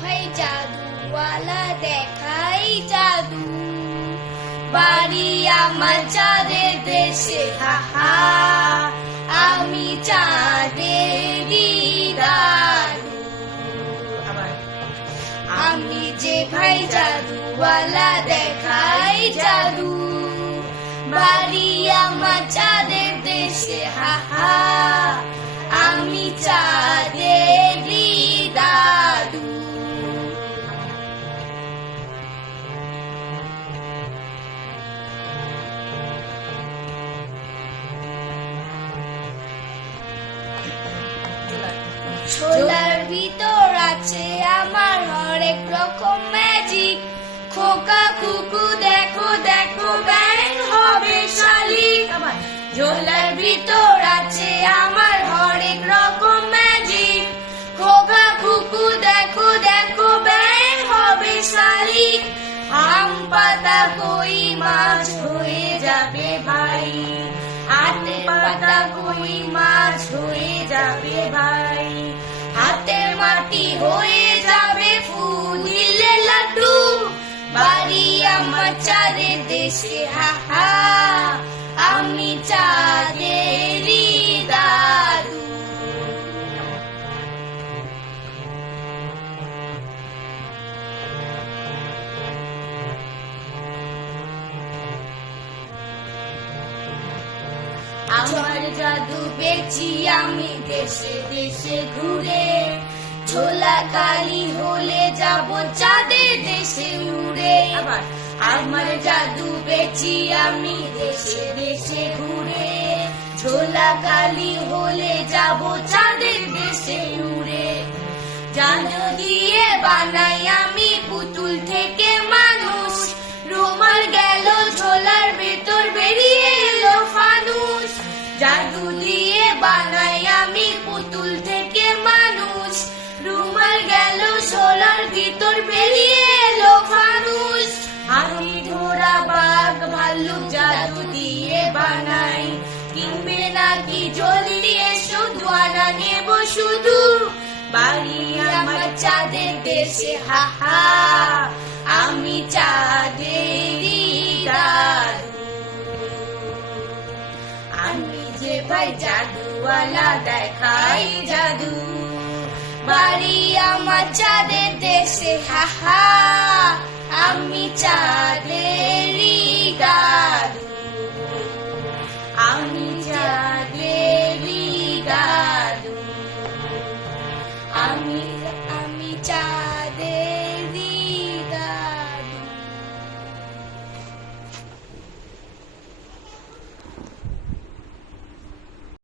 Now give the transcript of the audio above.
ভাই জাদুওয়ালা দেখাই জাদু, বাড়ি আমার চাঁদের দেশে, হাহা আমি চাঁদেরই দাদু। আমি যে ভাই জাদুওয়ালা দেখাই জাদু, বাড়ি আমার চাঁদের দেশে, হাহা আমি চাঁদেরই দাদু। ছোলার ভিতর আছে আমার হরেক রকম ম্যাজিক, খোকা কুকু দেখো দেখো ব্যাং হবে শালিক। ঝোলার ভিতর আছে আমার হরেক রকম ম্যাজিক, খোকা কুকু দেখো দেখো ব্যাং হবে শালিক। আম পাতা কই মাছ হয়ে যাবে ভাই, হাতে পাতা কই মাছ হয়ে যাবে ভাই, হাতের মাটি হয়ে যাবে ফুল দিলে লাড্ডু, বাড়ি আমার চাঁদের দেশে, হাহা আমি চাঁদেরই দাদু। আমার জাদু বেচি আমি দেশে দেশে ঘুরে, ঝোলা কালি হলে যাব চাঁদের দেশে উড়ে। আমার জাদু বেচি আমি দেশে দেশে ঘুরে, ঝোলা কালি হলে যাব চাঁদের দেশে উড়ে। জাদু দিয়ে বানাই আমি পুতুল থেকে মানুষ, রুমাল গেল ঝোলার ভেতর বেরিয়ে এলো ফানুস। জাদু দিয়ে বানাই আমি পুতুল থেকে মানুষ, রুমাল গেল ঝোলার ভিতর বেরিয়ে এলো ফানুস। আমি ঘোড়া বাঘ ভাল্লুক জাদু দিয়ে বানাই, কিনবে নাকি জলদি এসো দোয়ানা নেব শুধু, বাড়ি আমার চাঁদের দেশে, হাহা আমি চাঁদেরই দাদু। আমি যে ভাই জাদুওয়ালা দেখাই জাদু, বাড়ি আমার চাঁদের দেশে, হাহা আমি চাঁদেরই দাদু। আমি চাঁদেরই দাদু। আমি